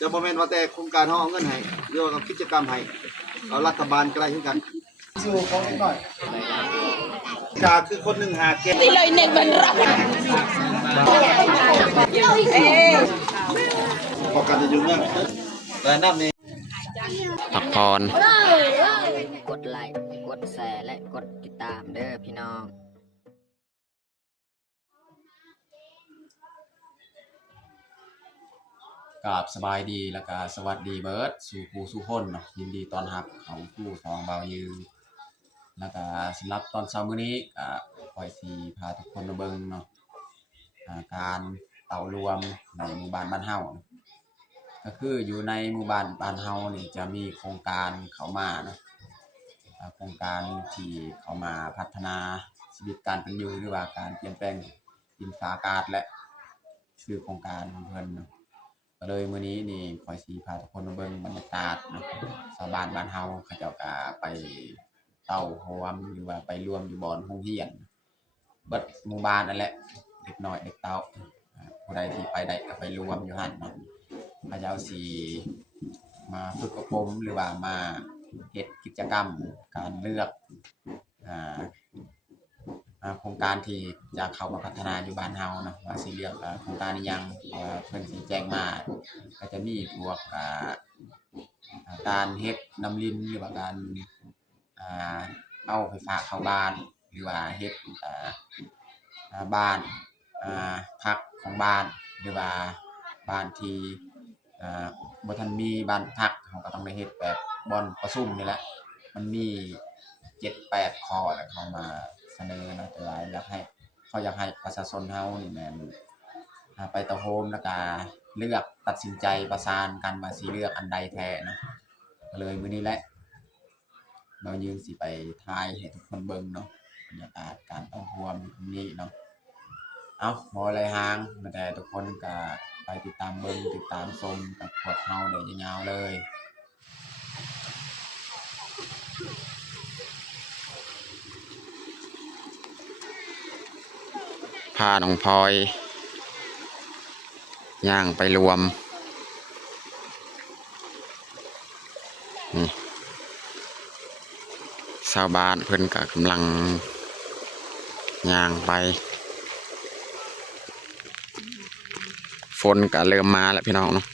จะโมเมนต์ว่าแต่โครงการห้องเงินให้เรื่องกับกิจกรรมให้เอารัฐบาลใกล้ขึ้นกันสู่ของหน่อยกาคือคนหนึ่งหาเก็บที่เลยเน้นมันรับพอการจะยุ่งเรื่องแต่น้ำนี่พักผ่อนกดไลค์กดแชร์และกดติดตามเด้อพี่น้องกับสบายดีแล้วก็สวัสดีเบิร์ดสู่ผู้สู่คนเนาะยินดีต้อนรับเขาผู้สองเบายืนแล้วก็สำหรับตอนเช้ามื้อนี้ก็คอยสีพาทุกคนมาเบิ่งเนาะการเต่ารวมในหมู่บ้านบ้านเฮาก็คืออยู่ในหมู่บ้านบ้านเฮานี่จะมีโครงการเข้ามาเนาะโครงการที่เข้ามาพัฒนาชีวิตการเป็นอยู่หรือว่าการเปลี่ยนแปลงดินฟ้าอากาศและชื่อโครงการของเพิ่นเนาะก็เลยมื้อนี้นี่ขอยสิพาทุกคนมาเบิ่งบรรยากาศเนาะชาวบ้านบ้านเฮาเขาเจ้าก็ไปเต้าโฮมหรือว่าไปรวมอยู่บ่อนโรงเรียนเบิดหมู่บ้านนั่นแหละเด็กน้อยเด็กเต้าผู้ใดที่ไปได้ก็ไปรวมอยู่หั่นเนาะเขาเจ้าสิมาฝึกอบรมหรือว่ามาเฮ็ดกิจกรรมการเลือกโครงการที่จะเข้ามาพัฒนาอยู่บ้านเฮาเนาะว่าสิเลือกโครงการนี้ยังเพิ่นสิแจ้งมาก็จะมีพวกการเฮ็ดน้ำลิ้นหรือว่าการเอาไฟฟ้าเข้าบ้านหรือว่าเฮ็ดบ้านพักของบ้านหรือว่าบ้านที่บ่ทันมีบ้านพักเฮาก็ต้องได้เฮ็ดแบบบ่อนประชุมนี่แหละมันมี 7-8 ข้อแล้วเขามาเสนอนะแต่ว่าอยากให้ประชาชนเฮานี่แม่นไปตะโฮมแล้วก็เลือกตัดสินใจประสานกันว่าสิเลือกอันใดแท้นะก็เลยมื้อนี้แหละเรายืนสิไปทายให้ทุกคนเบิ่งเนาะบรรยากาศการต้องรวมนี้เนาะเอาบ่อะไรห่างแต่ทุกคนก็ไปติดตามเบิ่งติดตามชมกับพวกเฮาได้ยาวๆเลยพาน้องพลอยย่างไปรวมนี่ชาวบ้านเพิ่นก็กำลังย่างไปฝนก็เริ่มมาแล้วพี่น้องเนาะ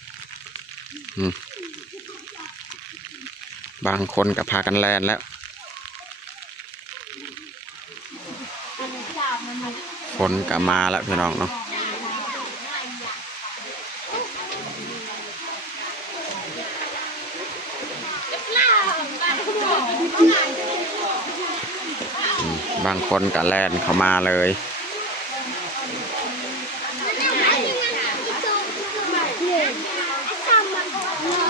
บางคนก็พากันแล่นแล้วฝนก็มาแล้วพี่น้องเนาะบางคนก็แล่นเข้ามาเลย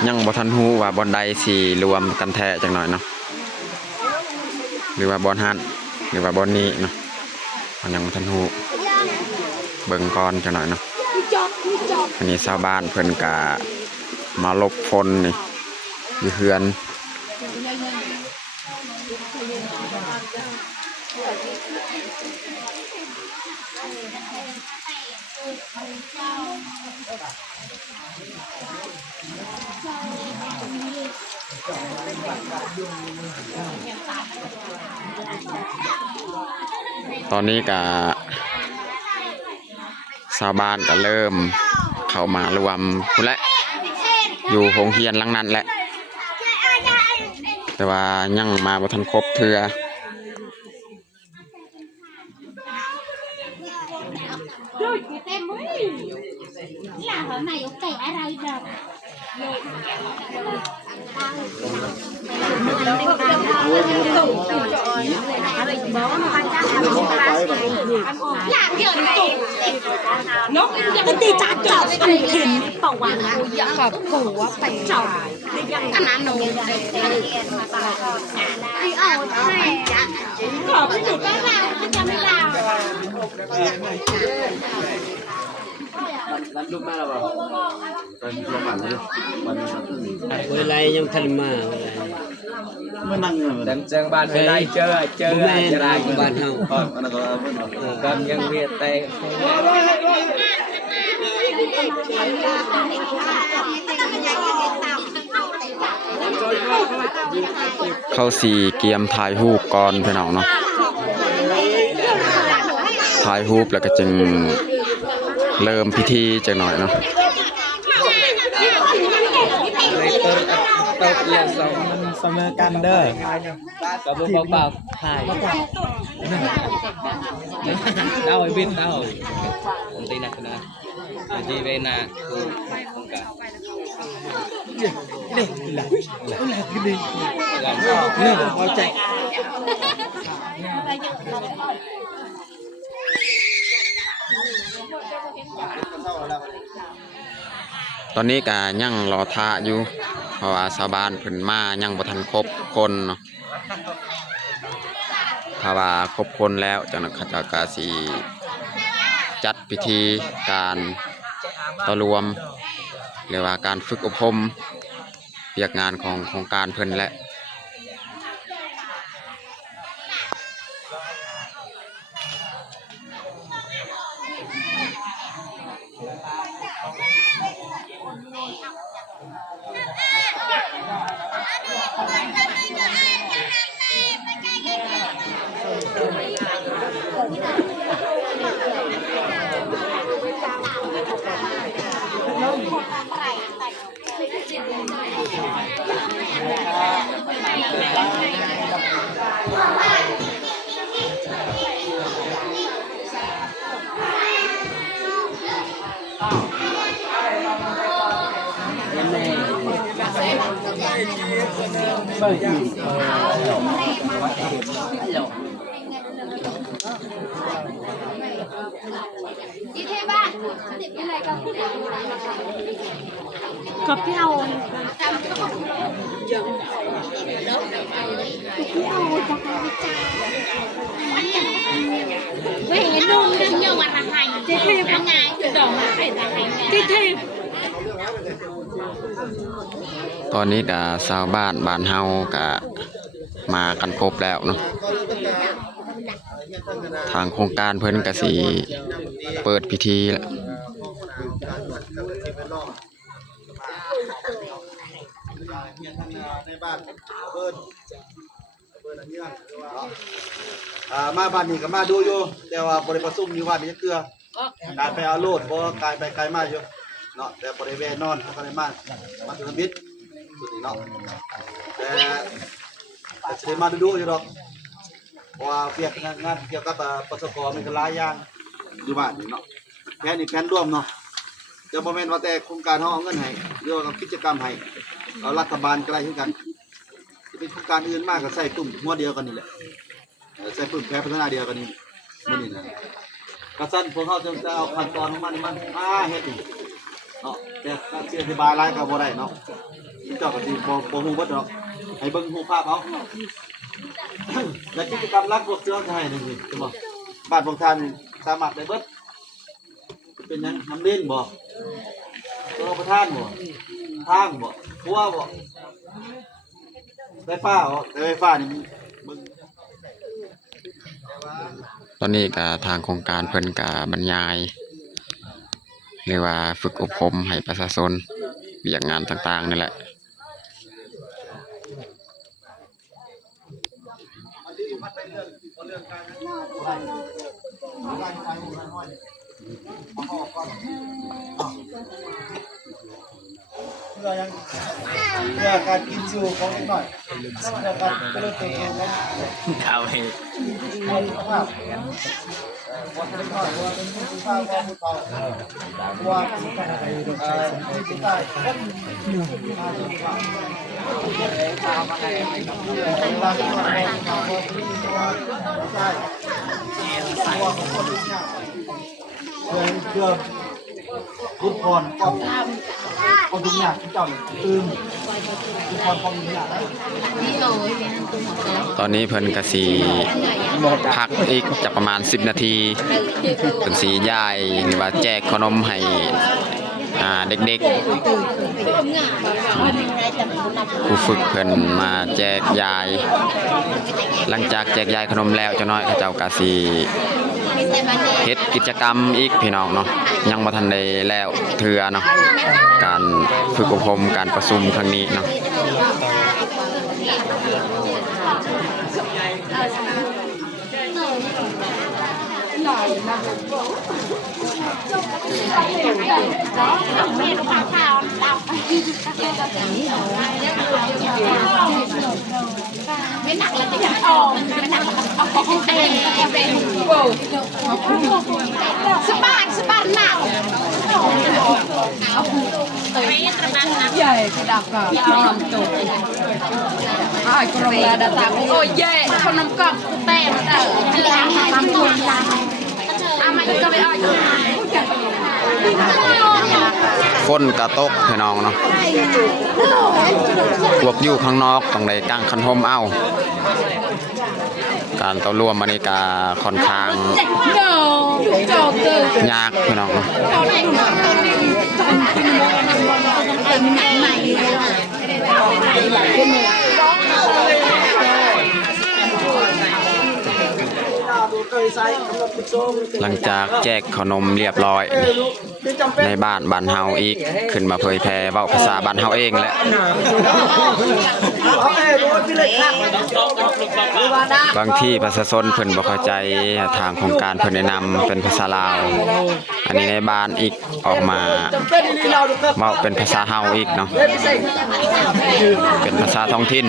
ยังบ่ทันฮู้ว่าบอนใดสิรวมกันแท้จังหน่อยเนาะหรือว่าบอนฮั่นหรือว่าบอนนี้เนาะยังบ่ทันฮู้เบิ่งก่อนจังหน่อยเนาะอันนี้ชาวบ้านเพิ่นก็มาหลบฝนนี่อยู่เฮือนตอนนี้ก็ชาวบ้านก็เริ่มเข้ามารวมพุ่นแหละอยู่โรงเรียนหลังนั้นแหละแต่ว่ายังมาบ่ทันครบเทื่อตีจัดจับเห็นต่อวันนะขอบกูว่าไปจับขนาดหนูไอ้เอาแม่ขอไปอยู่ใกล้เราจะไม่ลา วันลุกมาแล้วบ่ กันลงมาเลยวันนี้ เวลายังทันมา เมื่อนั่ง ดังเจังบ้านเวลาเจอจะได้บ้านเฮา อันนั้นก็เมื่อ กำยังเวียดแต่ เขาสีเกียมถ่ายรูปก่อนพี่น้องเนาะถ่ายรูปแล้วก็จึงเริ่มพิธีจังหน่อยเนาะ ตบเรียนสองเสมอกันเด้อกับบ่เปล่าถ่ายเอาไอ้บินเอาผมตีนักนะจีเวนาคือคงกันเอาใจ ตอนนี้ก็ยังรอท่าอยู่เพราะว่าชาวบ้านเพิ่นมายังบ่ทันครบคนเนาะถ้าว่าครบคนแล้วจังนั้นเขาเจ้าก็สิจัดพิธีการต่อรวมหรือว่าการฝึกอบรมเรียกงานของโครงการเพิ่นแหละ กับพี่เอาไม่เห็นนมดึงเยอะวันละไห้เจ๊เทพยังไงดอกไม้ละไห้เจ๊เทพ ตอนนี้ก็ชาวบ้านเฮาก็มากันครบแล้วเนาะทางโครงการเพิ่นก็สิเปิดพิธีแล้ว ในบ้านเปิดอันนี้มาบ้านนี้ก็มาดูอยู่แต่ว่าบริประชุมอยู่บ้านนี้เกลือการไปเอาโลดเพราะกายไปไกลมากอยู่เนาะแต่บริเวณนอนเขาก็ได้มาถึงมิตรสุดนี้เนาะแต่จะได้มาดูอยู่หรอกเพราะว่าเกี่ยวกับงานเกี่ยวกับปสกมันก็หลายอย่างอยู่บ้านนี่เนาะแผนนี่แผนร่วมเนาะจะบ่แม่นว่าแต่โครงการเฮาเอาเงินให้หรือว่ากิจกรรมให้เอารัฐบาลใกล้ขึ้นกันจะเป็นโครงการอื่นมากก็ใส่ตุ่มหัวเดียวกันนี่แหละใส่ปุ่มแพ้พัฒนาเดียวกันนี่มื้อนี้นะกระสั้นพวกเขาจะเอาขั้นตอนของมันมาเฮ็ดนี่เนาะแต่ก็สิอธิบายหลายก็บ่ได้เนาะเจ้าก็สิบ่ฮู้เบิดดอกให้เบิ่งรูปภาพเอาและกิจกรรมรักพวกเสือไทยนี่สิบ่บ้านพวกท่านสามารถได้เบิดเป็นหยังน้ำเล่นบ่ตัวประธานบ่ทางบ่ครัวบ่ไฟฟ้าบ่แต่ไฟฟ้านี่มึง ตอนนี้ก็ทางโครงการเพิ่นก็บรรยายหรือว่าฝึกอบรมให้ประชาชนเรียกงานต่างๆนี่แหละ เพื่อยังเพื่อการกินชูของนิดหน่อยเพื่อการเริ่มต้นของ ข่าวเอง คนภาพวันนิดหน่อยว่าเป็นผู้ชายว่าผู้เฒ่าว่าผู้ชายผู้ชายคนเราจะมาให้เขาผู้ชายว่าคนที่เนี่ยเพื่อพุทธพรก็ คนทุกอย่างที่เจ้าตื่นความความทุกอย่าง ตอนนี้เพิ่นก็สิพักอีกจะประมาณ10นาทีเพิ่นสิย้ายหรือว่าแจกขนมให้เด็กๆครูฝึกเพิ่นมาแจกยายหลังจากแจกยายขนมแล้วจักหน่อยเขาเจ้าก็สิเฮ็ดกิจกรรมอีกพี่น้องเนาะยังบ่ทันได้แล้วเทื่อเนาะการฝึกอบรมการประชุมครั้งนี้เนาะ ไม่หนักแล้วจะออกไม่หนักแล้วเอาของเองสบายหนักใหญ่กระดับกับน้ำจุกกรงลาดาตาโอ้ยเย่คนน้ำกอกเต้มาเด้อตามตัวมาอีกก็ไม่อ้อย ฝนกระตกพี่น้องเนาะพวกอยู่ข้างนอกต้องได้กั้งคันห่มเอาการต่อรวมอันนี้ก็ค่อนข้างยากพี่น้องเนาะหลังจากแจกขนมเรียบร้อยในบ้านเฮาอีกขึ้นมาเผยแพร่เว้าภาษาบ้านเฮาเองแหละบางที่ประชาชนเพิ่นบ่เข้าใจทางโครงการเพิ่นแนะนำเป็นภาษาลาวอันนี้ในบ้านอีกออกมาเว้าเป็นภาษาเฮาอีกเนาะเป็นภาษาท้องถิ่น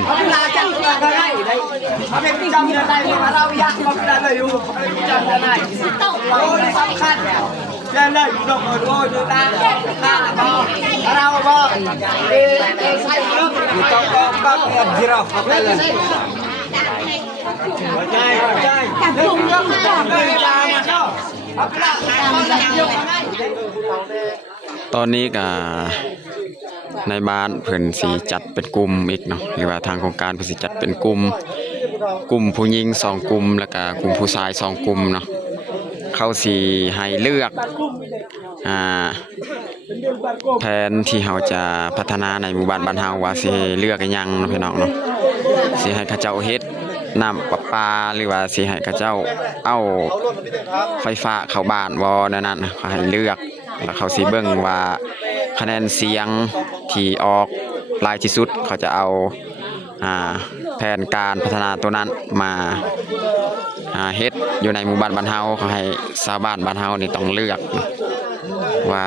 ตอนนี้ก็ในบ้านเพิ่นสิจัดเป็นกลุ่มอีกเนาะหรือว่าทางโครงการเพิ่นสิจัดเป็นกลุ่มผู้หญิง2กลุ่มแล้วก็กลุ่มผู้ชาย2กลุ่มเนาะเขาสิให้เลือกแผนที่เฮาจะพัฒนาในหมู่บ้านเฮาว่าสิเลือกอิหยังเนาะพี่น้องเนาะสิให้เขาเจ้าเฮ็ดน้ำประปาหรือว่าสิให้เขาเจ้าเอาไฟฟ้าเข้าบ้านบ่นั่นๆเขาให้เลือกแล้วเขาสิเบิ่งว่าคะแนนเสียงที่ออกหลายที่สุดเขาจะเอาแผนการพัฒนาตัวนั้นมาเฮ็ดอยู่ในหมู่บ้านเฮาเขาให้ชาวบ้านบ้านเฮานี่ต้องเลือกว่า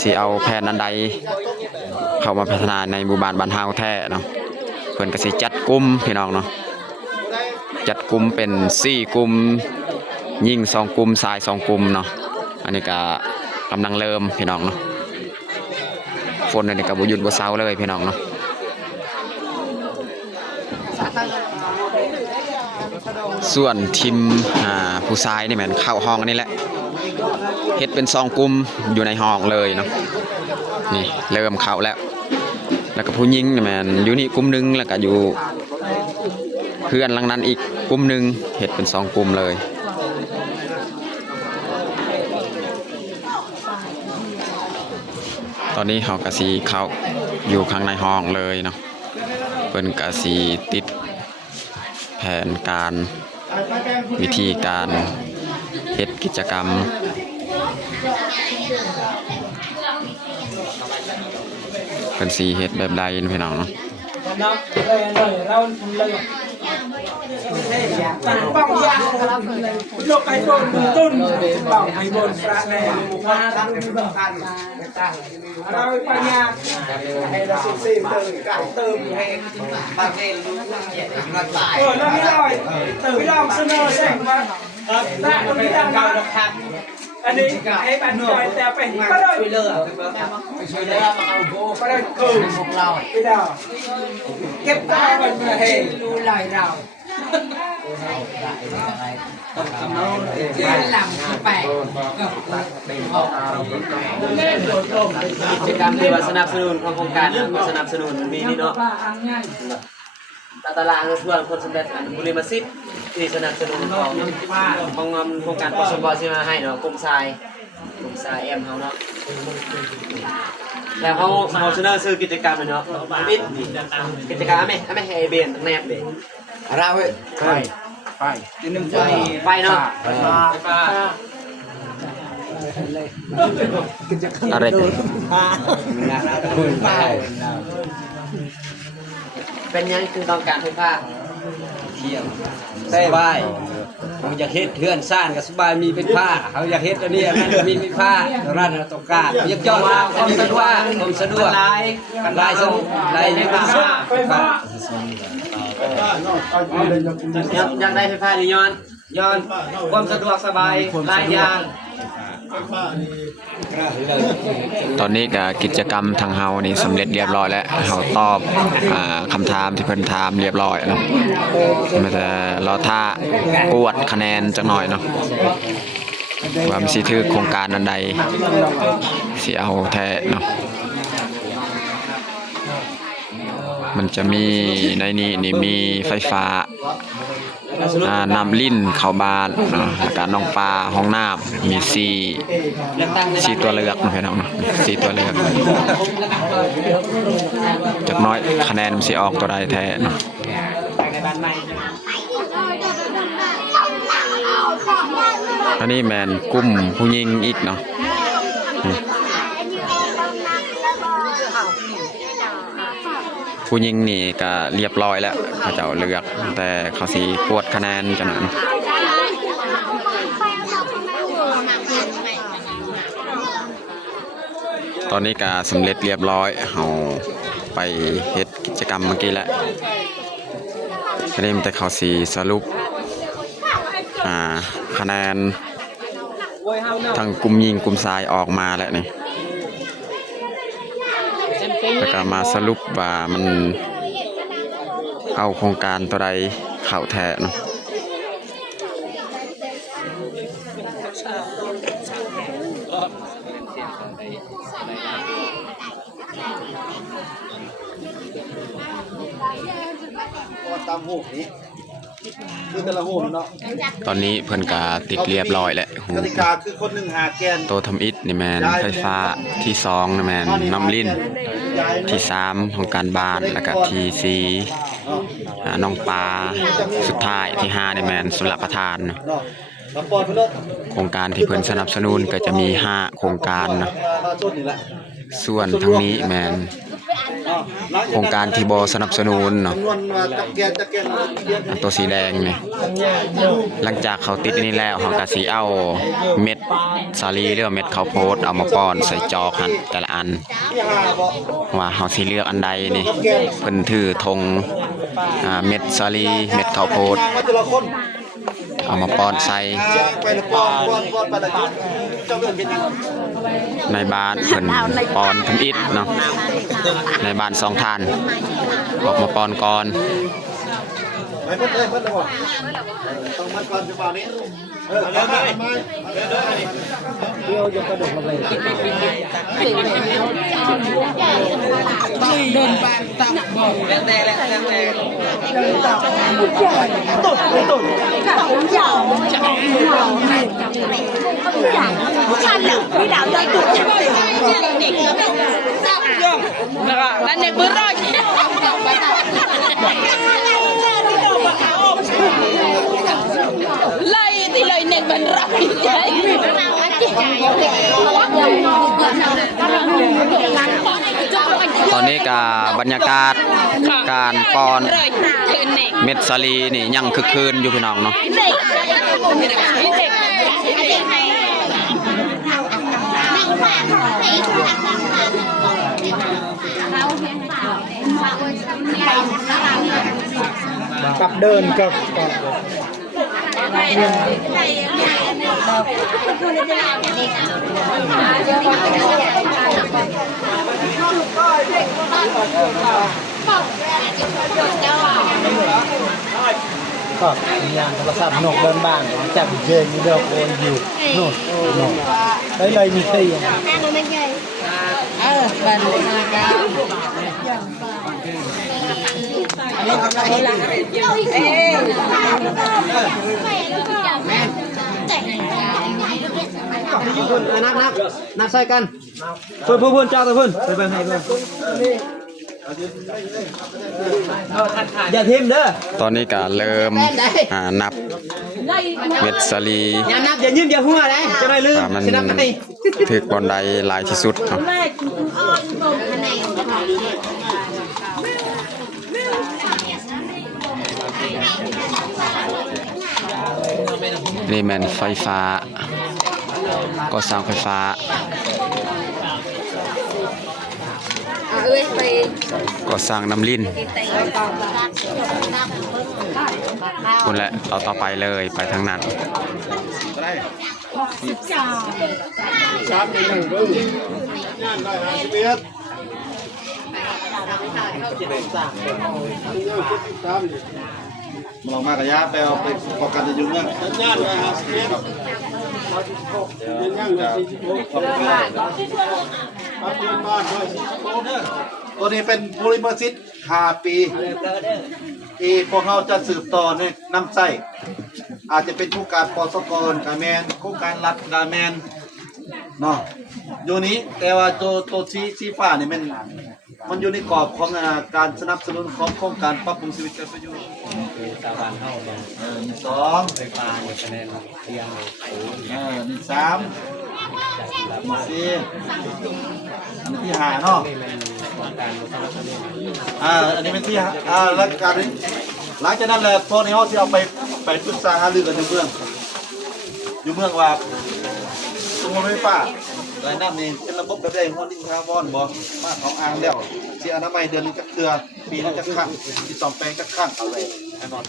สิเอาแผนนั้นใดเข้ามาพัฒนาในหมู่บ้านเฮาแท้เนาะเพิ่นก็สิจัดกลุ่มพี่น้องเนาะจัดกลุ่มเป็น4กลุ่มหญิง2กลุ่มชาย2กลุ่มเนาะอันนี้ก็กำลังเริ่มพี่น้องเนาะฝนนี่ก็บ่หยุดบ่เซาเลยพี่น้องเนาะส่วนทีมผู้ชายนี่แม่นเข้าห้องอันนี้แหละเฮ็ดเป็น2กลุ่มอยู่ในห้องเลยเนาะนี่เริ่มเข้าแล้วก็ผู้หญิงนี่แม่นอยู่นี่กลุ่มนึงแล้วก็อยู่เพื่อนหลังนั้นอีกกลุ่มนึงเฮ็ดเป็น2กลุ่มเลยตอนนี้เฮาก็สิเข้าอยู่ข้างในห้องเลยเนาะเพิ่นก็สิติดแผนการวิธีการเฮ็ดกิจกรรมเป็นสีเฮ็ดแบบใดพี่น้องเนาะอันนี้ไอ้บันจอยแต่เป็นก็ได้ช่วยเหลือมาเอาโบก็ได้พวกเราไปดาวเก็บตาบันมาให้รู้ลายเรา กิจกรรมที่ว่าสนับสนุนของโครงการสนับสนุนมีนี่เนาะตารางเพื่อคนสำเร็จบุรีมาซิดที่สนับสนุนของโครงการปสมบที่มาให้เนาะกลุ่มทรายแอมเฮาเนาะแล้วเขาเสนอซื้อกิจกรรมเนาะปิดกิจกรรมไม่ให้เบนตั้งแนบเด็ก อะไรเว้ยไปเนาะอะไรเป็นยังคือต้องการไฟฟ้า สบายเขาอยากเฮ็ดเทือนซ่านก็สบายมีเป็นผ้าเขาอยากเฮ็ดอันนี้อันนั้นมีเป็นผ้าร้านต้องการอยากจอดความสะดวกลายสมุดลายเป็นผ้า ยังได้ไฟฟ้าหรือย้อนความสะดวกสบายลายยาง ตอนนี้ก็กิจกรรมทางเฮานี่สำเร็จเรียบร้อยแล้วเฮาตอบคำถามที่เพิ่นถามเรียบร้อยเนาะมันจะรอท่ากวดคะแนนจักหน่อยเนาะว่ามันสิถือโครงการอันใดสิเอาแท้เนาะมันจะมีในนี้นี่มีไฟฟ้าน้ำลิ้นเข้าบ้านเนาะแล้วก็น้องปลาห้องน้ำมี4ตัวเลือกนะพี่น้องเนาะ4ตัวเลือกจักน้อยคะแนนมันสิออกตัวใดแท้เนาะอันนี้แมนกลุ่มผู้หญิงอีกเนาะผู้หญิงนี่ก็เรียบร้อยแล้วเขาจะเลือกแต่เขาสีกวดคะแนนจังนั้นตอนนี้ก็สำเร็จเรียบร้อยเขาไปเฮ็ดกิจกรรมเมื่อกี้แล้วอันนี้มันแต่เขาสีสรุปคะแนนทั้งกลุ่มหญิงกลุ่มชายออกมาแล้วนี่แล้วก็มาสรุปว่ามันเอาโครงการตัวใดเข้าแท้เนาะตามหูนี้คือแต่ละหูเนาะตอนนี้เพิ่นก็ติดเรียบร้อยแล้วหูกติกาคือคนหนึ่งหาแกนโตทำอิฐนี่แมนไฟฟ้าที่2นี่แมนน้ำลิ้นที่3ของการบ้านแล้วก็ที่4น้องปลาสุดท้ายที่5นี่แมนสุรประทานโครงการที่เพิ่นสนับสนุนก็จะมี5โครงการนะส่วนทั้งนี้แมนโครงการที่บ่สนับสนุนเนาะตัวสีแดงนี่หลังจากเขาติดนี่แล้วเขาก็สิเอาเม็ดสาลีหรือเม็ดข้าวโพดเอามาป้อนใส่จอกหั่นแต่ละอันว่าเขาสิเลือกอันใดนี่เพิ่นถือธงเม็ดสาลีเม็ดข้าวโพดเอามาป้อนใส่ในบ้านเพิ่นป้อนทำอิฐเนาะในบ้าน2ท่านออกมาป้อนก่อนไปเพิ่นเลยบ่ต้องมัดก่อนจังหวะนี้เดี๋ยวจะกระโดดลงไปเดินบานตับบอกแต่นั่นในบื้อรอดไล่ที่เลยเน็ตมันรอดใจตอนนี้ก็บรรยากาศการป้อนเม็ดสาลีนี่ยังคึกคืนอยู่พี่น้องเนาะกับเดินกับ ก็ยางโทรศัพท์นกบ้านๆจับเจออยู่เดียวโอนอยู่โน่นเลยมีเคยอย่าง บันเลยนับใส่กันพูนเจ้าตัวพูนไปเบิ่งให้เบิ่งอย่าทิมเด้อ ตอนนี้ก็เริ่มนับเม็ดสลี อย่านับอย่ายิ้มอย่าหัวได้จะได้ลืม มัน สินับให้ ถึกบอลใดหลายที่สุดเนาะนี่แมนไฟฟ้าก็สร้างไฟฟ้าก็สร้างน้ำลิ้นคุณแหละเอาต่อไปเลยไปทางนั้นลองมากระยะไปเอาไปประกันจะยุ่งเรื่องญาติเลยครับตัวนี้เป็นบริษัท5 ปีที่พวกเราจะสืบต่อในน้ำใส้อาจจะเป็นโครงการปสกกาแมนโครงการรัฐกาแมนเนาะอยู่นี้แต่ว่าตัวสีฟ้านี่มันอยู่ในกรอบของการสนับสนุนของโครงการปรับปรุงชีวิตการประโยชน์สองไฟฟ้าเนี่ยคะแนนเที่ยงนี่3 4อันนี้ที่5เนาะอันนี้เป็นที่รัฐการนี้หลังจากนั้นแหละพวกนี้เขาจะเอาไปปรึกษาหารือกันอยู่เมืองว่าสมมติไฟฟ้ารายน้ำนี่เป็นระบบแบบใดหัวดิ้งคาร์บอนบ่มาของอ่างแล้วเสียอนามัยเดือนนึงจักเทื่อปีนึงจักครั้งที่2แปลงจักครั้งเอาไว้ไอ้บอล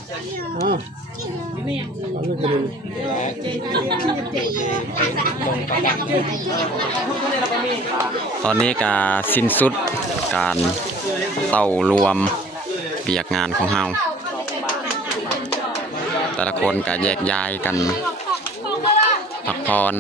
ตอนนี้ก็สิ้นสุดการเต้ารวมเปียกงานของเฮาแต่ละคนก็แยกย้ายกันพักผ่อน